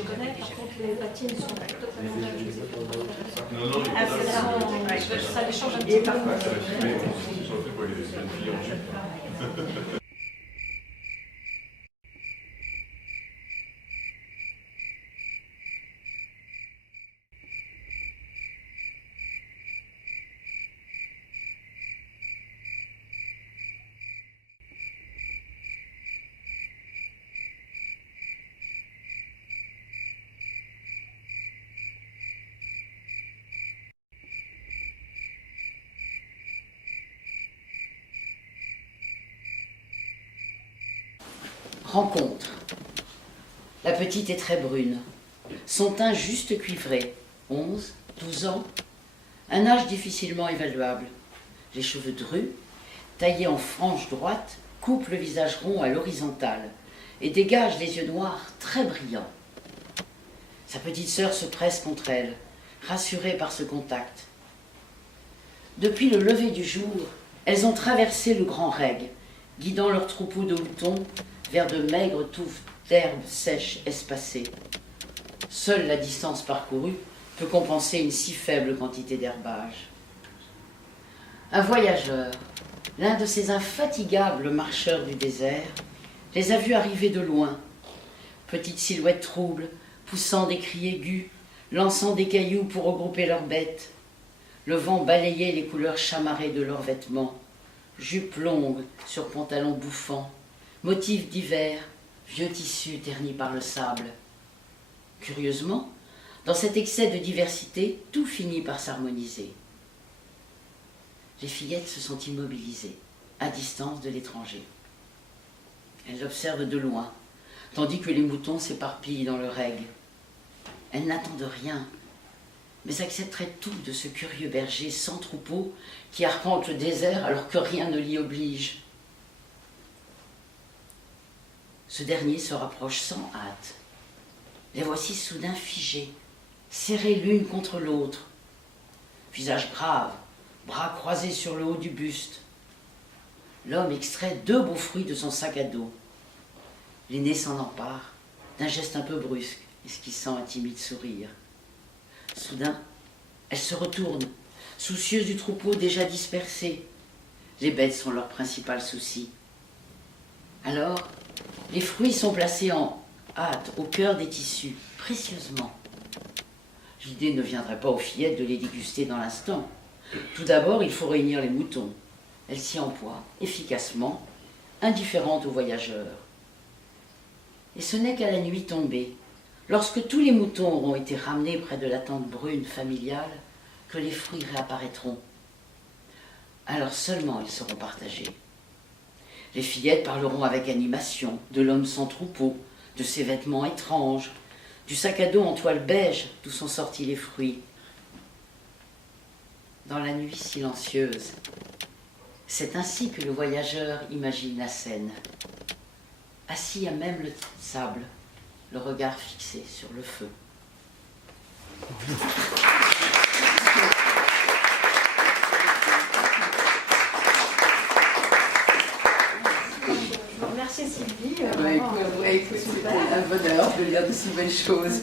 je connais, par contre les patines sont totalement gratuites. Non, non, Ah, c'est vraiment, ça les change un petit peu. Surtout pour les filles en jupe. Rencontre. La petite est très brune. Son teint juste cuivré. 11, 12 ans. Un âge difficilement évaluable. Les cheveux drus, taillés en frange droite, coupent le visage rond à l'horizontale et dégagent les yeux noirs très brillants. Sa petite sœur se presse contre elle, rassurée par ce contact. Depuis le lever du jour, elles ont traversé le grand reg, guidant leur troupeau de moutons vers de maigres touffes d'herbes sèches espacées. Seule la distance parcourue peut compenser une si faible quantité d'herbage. Un voyageur, l'un de ces infatigables marcheurs du désert, les a vus arriver de loin. Petites silhouettes troubles, poussant des cris aigus, lançant des cailloux pour regrouper leurs bêtes. Le vent balayait les couleurs chamarrées de leurs vêtements, jupes longues sur pantalons bouffants, motifs divers, vieux tissus ternis par le sable. Curieusement, dans cet excès de diversité, tout finit par s'harmoniser. Les fillettes se sont immobilisées, à distance de l'étranger. Elles l'observent de loin, tandis que les moutons s'éparpillent dans le reg. Elles n'attendent rien, mais accepteraient tout de ce curieux berger sans troupeau qui arpente le désert alors que rien ne l'y oblige. Ce dernier se rapproche sans hâte. Les voici soudain figées, serrées l'une contre l'autre. Visage grave, bras croisés sur le haut du buste. L'homme extrait 2 beaux fruits de son sac à dos. L'aîné s'en empare, d'un geste un peu brusque, esquissant un timide sourire. Soudain, elle se retourne, soucieuse du troupeau déjà dispersé. Les bêtes sont leur principal souci. Alors, les fruits sont placés en hâte au cœur des tissus, précieusement. L'idée ne viendrait pas aux fillettes de les déguster dans l'instant. Tout d'abord, il faut réunir les moutons. Elles s'y emploient, efficacement, indifférentes aux voyageurs. Et ce n'est qu'à la nuit tombée, lorsque tous les moutons auront été ramenés près de la tente brune familiale, que les fruits réapparaîtront. Alors seulement ils seront partagés. Les fillettes parleront avec animation de l'homme sans troupeau, de ses vêtements étranges, du sac à dos en toile beige d'où sont sortis les fruits. Dans la nuit silencieuse, c'est ainsi que le voyageur imagine la scène. Assis à même le sable, le regard fixé sur le feu. Je vous remercie Sylvie. Écoute, c'était un bonheur de lire de si belles choses.